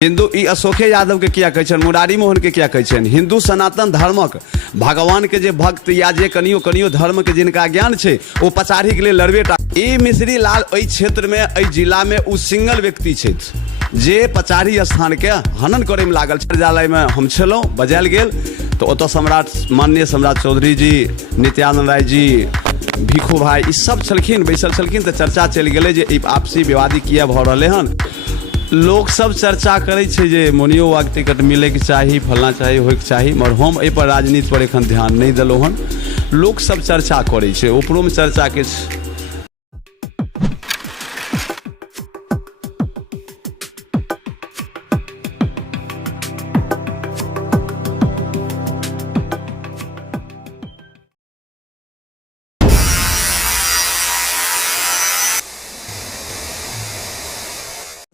हिंदू ई अशोके यादव के किया कहन, मुरारी मोहन के किया कहन। हिंदू सनातन धर्मक भगवान के जे भक्त या जे कनियो कनियो धर्म के जिनका ज्ञान छे वो पचारी के लिए लड़बेटा। ई मिश्री लाल एहि क्षेत्र में एहि जिला में उ सिंगल व्यक्ति छे जे पचारी स्थान के हनन करे में लागल। विद्यालय में हम छलौं, बजायल गेल तो ओतऽ सम्राट माननीय सम्राट चौधरी जी, नित्यानंद राय जी, भिखू भाई ई सब छलखिन, बैसल छलखिन तो चर्चा चल गए जे ई आपसी विवादी किया भ रहले हन। लोग सब चर्चा करे छे जे मोनियो वाक टिकट मिले के चाहिए, फलना चाहिए, होय के चाहिए, मगर हम एहि पर राजनीति पर एखन ध्यान नहीं देलौं हन। लोग सब चर्चा करे छे, ऊपरों में चर्चा के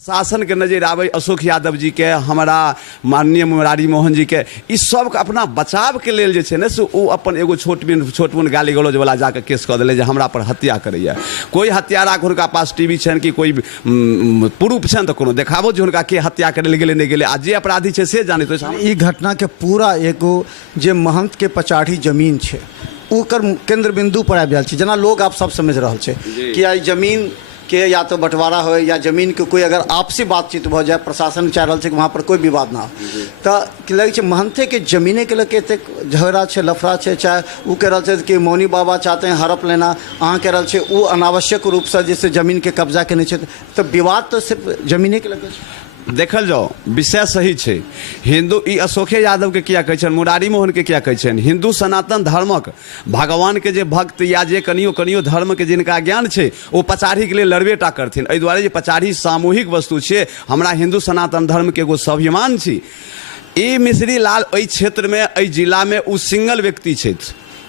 शासन के नजर आवे अशोक यादव जी के, हमारा माननीय मुरारी मोहन जी के, इस सब के अपना बचाव के लेल जे छे ने से वो अपन एगो छोट मोट गाली गलौज वाला जाके केस कऽ देले जे हमरा पर हत्या करैया। कोई हत्यारा के हुनका पास टीवी छन कि कोई प्रूफ छन तो कोनो देखाबो जे हुनका के हत्या करे ले गेले नहीं गेले, आ जे अपराधी छे से जाने। तो ई घटना के पूरा एगो जे महंत के पचाड़ी जमीन छे ओकर केंद्र बिंदु पर आबि गेल छे। जना लोग आप सब समझ रहल छे कि आई जमीन के या तो बंटवारा हो या जमीन के कोई अगर आपसी बातचीत हो जाए, प्रशासन चाह रहा है कि वहाँ पर कोई विवाद ना हो, तो लगे महंते के जमीने के लेके एतेक झगड़ा है, लफड़ा है। चाहे वो कह रहा है कि मौनी बाबा चाहते हैं हड़प लेना, अहाँ कह रहा है वो अनावश्यक रूप से जैसे जमीन के कब्जा के नीचे, तो विवाद तो सिर्फ जमीने के लेके देखल जाओ। विषय सही छे। हिंदू ई अशोके यादव के किया कहन, मुरारी मोहन के किया कहन। हिंदू सनातन धर्मक भगवान के जे भक्त या जे कनियो कनियो धर्म के जिनका ज्ञान छे वो पचारी के लिए लड़बेटा करथिन। एहि दुआरे जे पचारी सामूहिक वस्तु छे, हमरा हिंदू सनातन धर्म के एगो स्वाभिमान छी। ई मिश्री लाल एहि क्षेत्र में एहि जिला में उ सिंगल व्यक्ति छे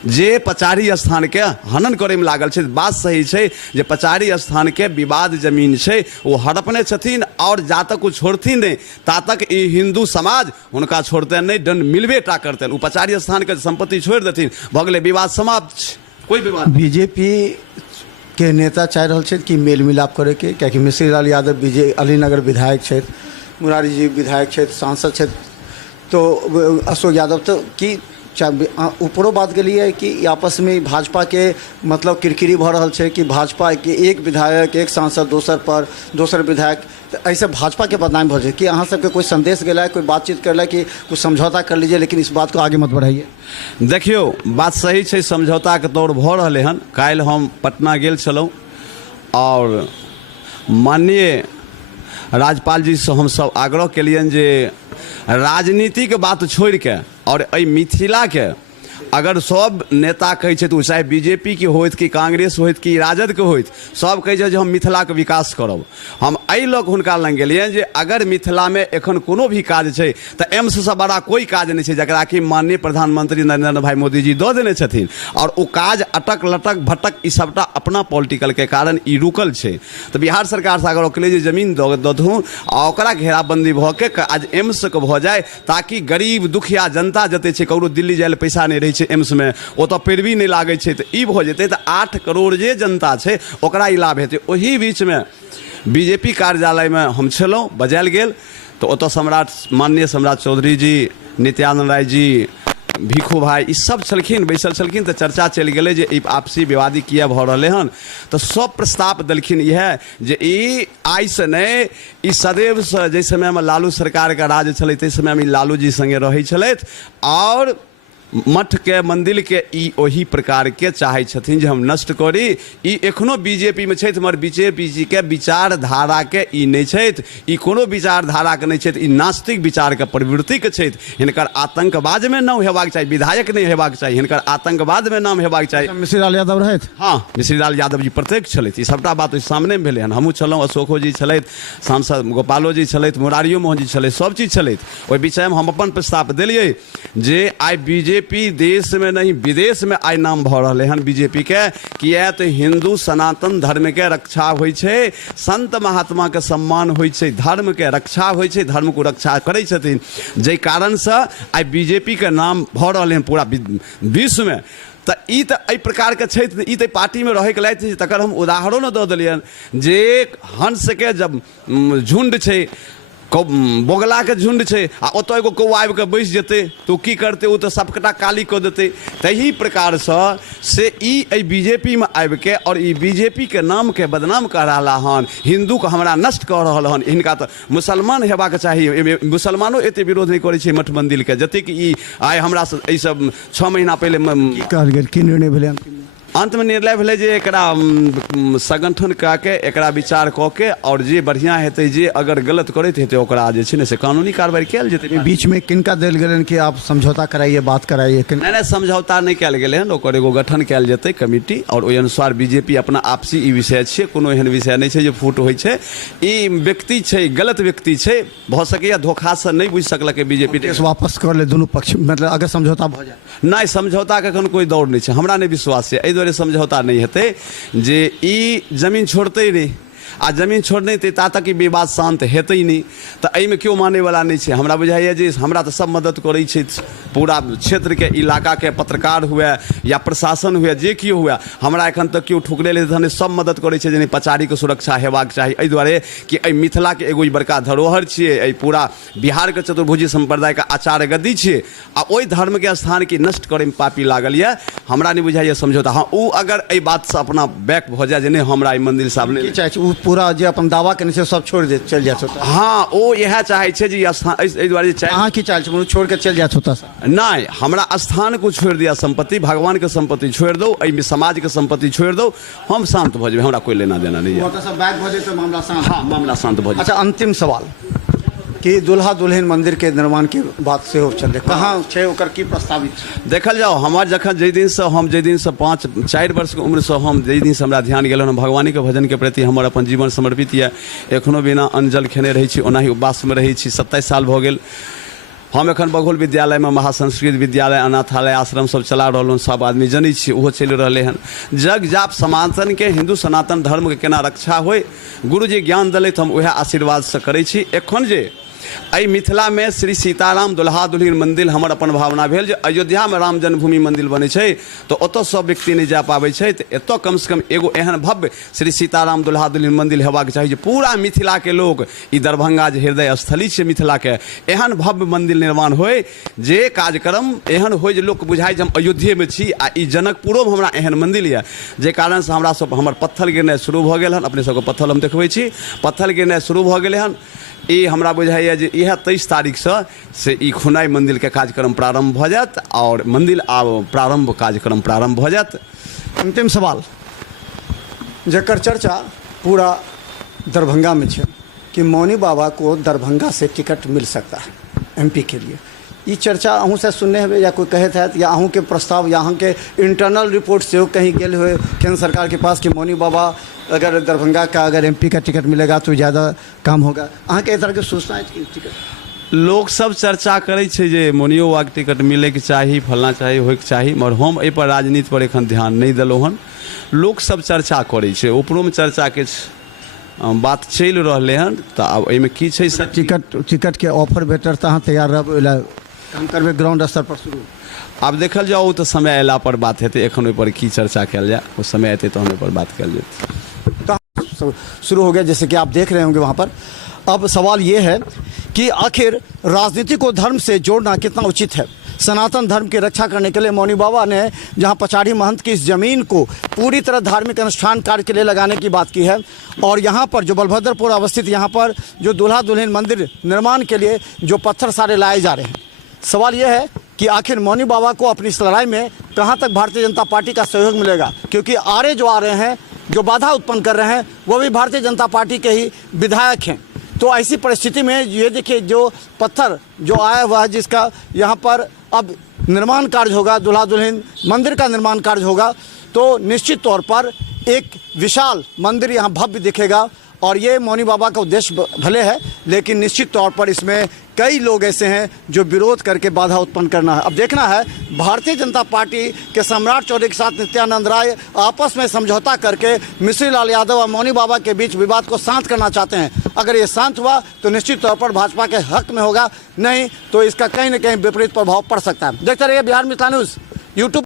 जे पचारी स्थान के हनन करे में लागल छे। बात सही छे जे पचारी स्थान के विवाद जमीन छे वो हड़पने छथिन, और जा तक वो छोड़थिन नहीं ता तक ई हिंदू समाज उनका छोड़ते नहीं, दंड मिलबेटा करते। वो पचारी स्थान के संपत्ति छोड़ देथिन, भ गेलै, विवाद समाप्त, कोई विवाद। बीजेपी के नेता चाह रहे छे कि मेल मिलाप करे के, क्या मिश्री लाल यादव अलीनगर विधायक छे, मुरारी जी विधायक छे, सांसद छे, तो अशोक यादव तो की ऊपरों बात के लिए कि आपस में भाजपा के मतलब किरकिरी भ रहा है कि भाजपा के एक विधायक एक सांसद दोसर विधायक, तो ऐसे भाजपा के बदनाम भ जाए कि अहाँ सबके कोई संदेश गया, कोई बातचीत करला कि कुछ समझौता कर लीजिए लेकिन इस बात को आगे मत बढ़ाइए। देखियो बात सही है, समझौता के तौर भ रहे हन। काल्हि हम पटना गेल छलौं और माननीय राज्यपाल जी से हम सब आग्रह केलियन जे राजनीति के बात छोड़ के और मिथिला के अगर सब नेता कहे तो चाहे बीजेपी के होत कि कांग्रेस होत कि राजद के होत, सब कहे जे हम मिथिला के विकास करब। हम एहि लग हुनका लग गेलियन जे अगर मिथिला में एखन कोनो भी काज छे तो एम्स से बड़ा कोई काज नहीं छे जकरा कि माननीय प्रधानमंत्री नरेंद्र भाई मोदी जी दऽ देने छथिन, और वो काज अटक लटक भटक ई सबटा अपना पॉलिटिकल के कारण ई रुकल छे। तो बिहार सरकार से अगर ओकरे जे जमीन दथूँ आ ओकरा घेराबंदी भ के आज एम्स के भ जाए, ताकि गरीब दुखिया जनता जते छे ककरो दिल्ली जाए पैसा नहीं रही छे एम्स में, वो तो पैरवी नहीं लागे छे, तो ई भ जेते तो 8 करोड़ जे जनता छे ओकरा ई लाभ हेते। ओही बीच में बीजेपी कार्यालय में हम छलौं, बजायल गेल तो ओतऽ सम्राट माननीय सम्राट चौधरी जी, नित्यानंद राय जी, भिखू भाई ई सब छलखिन, बैसल छलखिन तो चर्चा चल गए जे ई आपसी विवादी किया भ रहे हन। तो सब प्रस्ताव देलखिन यह जे ई आई से नहीं, ई सदैव से जै समय में लालू सरकार का राज छलै तै समय में लालू जी संगे रहै छलैथ, और मठ के मंदिर के ई ओही प्रकार के चाहे छथिन जे हम नष्ट करी। ई एखनो बीजेपी में छथि, मगर बीजेपी जी के विचारधारा के ई नहीं छथि, ई कोनो विचारधारा के नहीं छथि, ई नास्तिक विचार के प्रवृत्ति के छथि। हिनकर आतंकवाद में नाम हेबाक चाहिए, विधायक नहीं हेबाक चाहिए, हिनकर आतंकवाद में नाम हेबाक चाहिए। मिश्री लाल यादव रहथि, हाँ मिश्री लाल यादव जी प्रत्येक छलथि, ई सबटा बात सामने में भेलै हन। हमहूँ छलहुँ, अशोको जी छलथि, सांसद गोपालो जी छलथि, मुरारियो मोहन जी छलथि, सब चीज छलथि। ओहि विषय में हम अपन प्रस्ताव देलियै जे आई बीजेपी देश में नहीं विदेश में आई नाम भ रहे हैं बीजेपी के, किया तो हिंदू सनातन धर्म के रक्षा होय छे, संत महात्मा के सम्मान होय छे, धर्म के रक्षा होय छे, धर्म को रक्षा करे छथिन, जे कारण से आई बीजेपी के नाम भ रहे हैं पूरा विश्व में। तो ई तो एहि प्रकार के छथि, ई तो पार्टी में रहे के लायक तकर हम उदाहरणों दऽ देलियन जे हंस के जब झुंड छे बोगला के झुंड छै आ ओतऽ एगो कौआ आबि कऽ बैस जेतै तऽ ओ की करतै, ओ तऽ सबकटा काली कऽ देतै। तही प्रकारसँ से ई बीजेपी में आबि के और ई बीजेपी के नाम के बदनाम कऽ रहला हन, हिंदू के हमरा नष्ट कऽ रहल हन। हिनका तऽ मुसलमान हेबाक चाही, मुसलमानो एते विरोध नहीं करै छै मठ मंदिर के जतेक ई आइ हमरा एहि सब 6 महीना पहले कहल गेल की निर्णय भेलै अंत में निर्णय भेलै जे एकरा संगठन कऽ के एकरा विचार कऽ के और जे बढ़िया हेतै, जे अगर गलत करैत हेतै ओकरा जे छै ने से कानूनी कार्रवाई कयल जेतै। बीच में किनका देल गेलन कि आप समझौता कराइए, बात कराइए? नहीं समझौता नहीं कयल गेलै हन, ओकर एगो गठन कयल जेतै कमिटी और ओहि अनुसार बीजेपी अपना आपसी ई विषय छै, कोनो एहन विषय नहीं छै जे फूट होइ छै। ई व्यक्ति छै, गलत व्यक्ति छै, भऽ सकैया धोखा से नहीं बुझि सकलकै बीजेपी। केस वापस कर ले दुनू पक्ष, मतलब अगर समझौता भऽ जाए? नहीं समझौता के एखन कोई दौड़ नहीं छै, हमरा नहीं विश्वास छै। एहि दुआरे समझौता नहीं हेतै जे ई जमीन छोड़तै नहीं, आ जमीन छोड़ने ता तक ई विवाद शांत हेतै नहीं। तो एहिमे केओ माने वाला नहीं छै। हमरा बुझाइए जे हमरा तो सब मदद करै छै, पूरा क्षेत्र के इलाका के पत्रकार हुए या प्रशासन हुए, जे केओ हुए, हमरा एखन तक केओ ठुकरे ले धने सब मदद करै छै जे पचारी के सुरक्षा हेबाक चाही। एहि दुआरे कि एहि मिथिला के एगो बड़का धरोहर छियै, एहि पूरा बिहार के चतुर्भुजी संप्रदाय के आचार्य गद्दी छियै, आ ओहि धर्म के स्थान के नष्ट करे में पापी लागल ये। हमरा नहीं बुझाइए समझौता। हाँ, ओ अगर एहि बात से अपना बैक भऽ जाए जे नहीं हमरा ई मंदिर साहब नहीं चाहे पूरा जे अपन दावा केने छै सब छोड़ दे चल जाए होता। हाँ, ओ यह चाहे छै जे स्थान एहि दुआरे चाहे अहाँ की चाहे छै छोड़ के चल जाए होता? नहीं, हमरा स्थान को छोड़ दिया, संपत्ति भगवान के संपत्ति छोड़ दो, एहि समाज के संपत्ति छोड़ दो, हम शांत भऽ जेबै, हमरा कोई लेना देना नहीं है। सब बैक भऽ जेतै मामला शांत? हाँ, मामला शांत भऽ जेतै। अच्छा, अंतिम सवाल कि दुल्हा दुल्हन मंदिर के निर्माण की बात से हो चल रही, कहाँ छै ओकर की प्रस्तावित छै? देखल जाओ, हमार जखन जाहि दिन से 4 वर्ष के उम्र से हम जाहि दिन से हमरा ध्यान गेल हम भगवानी के भजन के प्रति हमर अपन जीवन समर्पित है। एखनो बिना अन्न जल खेने रही छी, ओनाही उपवास में रही छी। 27 साल भऽ गेल। हम एखन बघोल विद्यालय में महासंस्कृत विद्यालय अनाथालय आश्रम सब चला रहल, सब आदमी जनै छी, ओहो चलि रहले हन। जग जाप सनातन के हिंदू सनातन धर्म के केना रक्षा होय, गुरुजी ज्ञान दिलथि, हम उएह आशीर्वाद से करै छी। एखन जे एहि मिथिला में श्री सीताराम दुल्हा दुल्हिन मंदिर हमर अपन भावना भेल जे अयोध्या में राम जन्मभूमि मंदिर बनै छै तो ओतऽ सब व्यक्ति नहीं जा पाबै छै, तो एतऽ कम से कम एगो एहन भव्य श्री सीताराम दुल्हा दुल्हिन मंदिर हेबाक चाही जे पूरा मिथिला के लोग, ई दरभंगा जे हृदय स्थली छै मिथिला के, एहन भव्य मंदिर निर्माण होय, जे कार्यक्रम एहन होय जे लोक बुझाय जे हम अयोध्ये में छी आ ई जनकपुरो में हमरा एहन मंदिर यऽ, जे कारण से हमरा सब हमर पत्थर गिरनाइ शुरू भऽ गेल हन। अपने सबके पत्थर हम देखबै छी, पत्थर गिरनाइ शुरू भऽ गेलै हन। ई हमरा बुझाइए जे इएह 23 तारीख से ई खुनाई मंदिर के कार्यक्रम प्रारंभ भऽ जायत और मंदिर आब कार्यक्रम प्रारंभ भऽ जायत। अंतिम सवाल, जकर चर्चा पूरा दरभंगा में है कि मौनी बाबा को दरभंगा से टिकट मिल सकता है MP के लिए, ये चर्चा अहूँ से सुनने हुए या कोई कहे थे या अहूँ के प्रस्ताव या अहूँ के इंटरनल रिपोर्ट से कहीं गए हुए केंद्र सरकार के पास कि मौनी बाबा अगर दरभंगा का अगर MP का टिकट मिलेगा तो ज़्यादा काम होगा? अहाँ के तरह के सूचना है टिकट लोग सब चर्चा करे छै जे मौनियो बाबा के टिकट मिले के चाही, फलना चाही, होय के चाही, मगर हम एहि पर राजनीति पर एखन ध्यान नहीं देलहुँ हन। लोग सब चर्चा करे छै, ऊपरो में चर्चा के बात चलि रहले हन, तो अब एहिमे की छै सर टिकट के ऑफर भेटर तो अहाँ तैयार रहबै, काम करबै ग्राउंड स्तर पर शुरू? अब देखल जाओ तो समय अयला पर बात हेतै, एखन ओहि पर की चर्चा कयल जाए, वो समय एतै तो हम पर बात कयल जेतै। तो शुरू हो गया जैसे कि आप देख रहे होंगे वहाँ पर। अब सवाल ये है कि आखिर राजनीति को धर्म से जोड़ना कितना उचित है? सनातन धर्म की रक्षा करने के लिए मौनी बाबा ने जहाँ पचाड़ी महंत की इस ज़मीन को पूरी तरह धार्मिक अनुष्ठान कार्य के लिए लगाने की बात की है, और यहाँ पर जो बलभद्रपुर अवस्थित यहाँ पर जो दूल्हा दुल्हन मंदिर निर्माण के लिए जो पत्थर सारे लाए जा रहे हैं, सवाल यह है कि आखिर मौनी बाबा को अपनी इस लड़ाई में कहाँ तक भारतीय जनता पार्टी का सहयोग मिलेगा? क्योंकि आरे जो आ रहे हैं, जो बाधा उत्पन्न कर रहे हैं, वो भी भारतीय जनता पार्टी के ही विधायक हैं। तो ऐसी परिस्थिति में ये देखिए जो पत्थर जो आया हुआ है, जिसका यहाँ पर अब निर्माण कार्य होगा, दूल्हा दुल्हन मंदिर का निर्माण कार्य होगा, तो निश्चित तौर पर एक विशाल मंदिर यहाँ भव्य दिखेगा। और ये मौनी बाबा का उद्देश्य भले है, लेकिन निश्चित तौर पर इसमें कई लोग ऐसे हैं जो विरोध करके बाधा उत्पन्न करना है। अब देखना है भारतीय जनता पार्टी के सम्राट चौधरी के साथ नित्यानंद राय आपस में समझौता करके मिश्री लाल यादव और मौनी बाबा के बीच विवाद को शांत करना चाहते हैं। अगर ये शांत हुआ तो निश्चित तौर पर भाजपा के हक में होगा, नहीं तो इसका कहीं न कहीं विपरीत प्रभाव पड़ सकता है। देखते रहिए बिहार मिथिला न्यूज़ यूट्यूब।